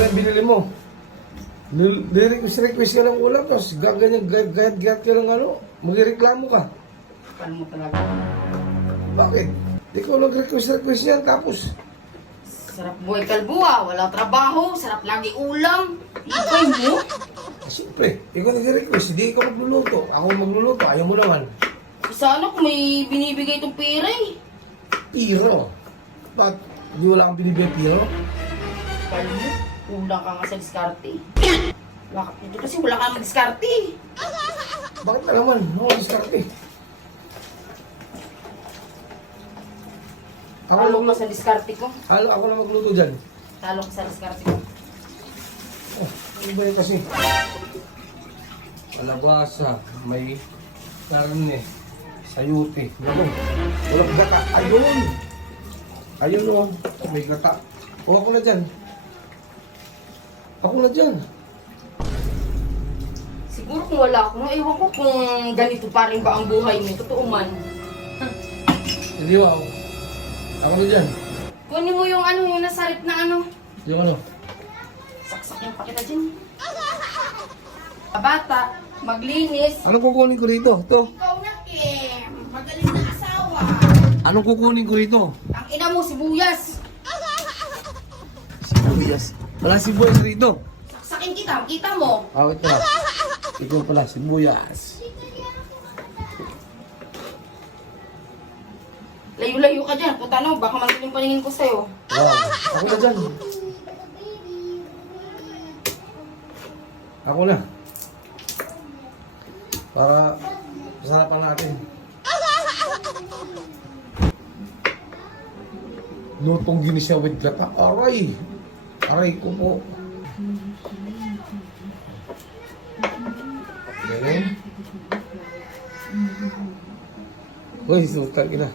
ba yung binili mo? Request ka ng ulam, tapos gaganyan, gayat-gayat ka ng ano, magreklamo ka. Paano mo talaga? Bakit? Ikaw nag-request niyan, tapos Sarap buhay kalbuha, wala trabaho, sarap lagi ulam. Ibay mo? siyempre, ikaw nag-request, hindi ikaw magluluto. Ako magluluto, ayaw mo naman. Sana kung may binibigay itong pera eh. Piro. Ba't hindi wala kang binibigay piro? Paano mo? Kulang ka nga sa diskarte. Bakit dito kasi wala ka naman diskarte. Bakit na naman? Ako diskarte. Talo ka sa diskarte ko. Ako na magluto dyan. Talo ka sa diskarte ko. Oh, ano ba yun kasi? Alabasa, may karne, sayuti. Gano'n. Walang gata. Ayun! Ayun o. May gata. O, ako na dyan. Ako na dyan. Siguro kung wala ako, ewan ko kung ganito pa rin ba ang buhay mo. Totoo man. Hindi wow. Ako na dyan. Kunin mo yung ano, yung nasarit na ano. Yung ano? Saksak yung pakita dyan. Bata, maglinis. Anong kukunin ko rito? Ito. Ikaw na, Kim. Magaling na asawa. Anong kukunin ko rito? Ang ina mo, sibuyas. Sibuyas. Wala sibuyas rito. Saksakin kita, kita mo. Ito na. Ito pala, sibuyas. Layo-layo ka dyan. Puta no, baka mangkiling paningin ko sa'yo. Wow. Ako na dyan. Ako na. Para masarapan natin. Lutong ginisa with gata. Aray! Aray ko po. Galing. Uy, sultan kita.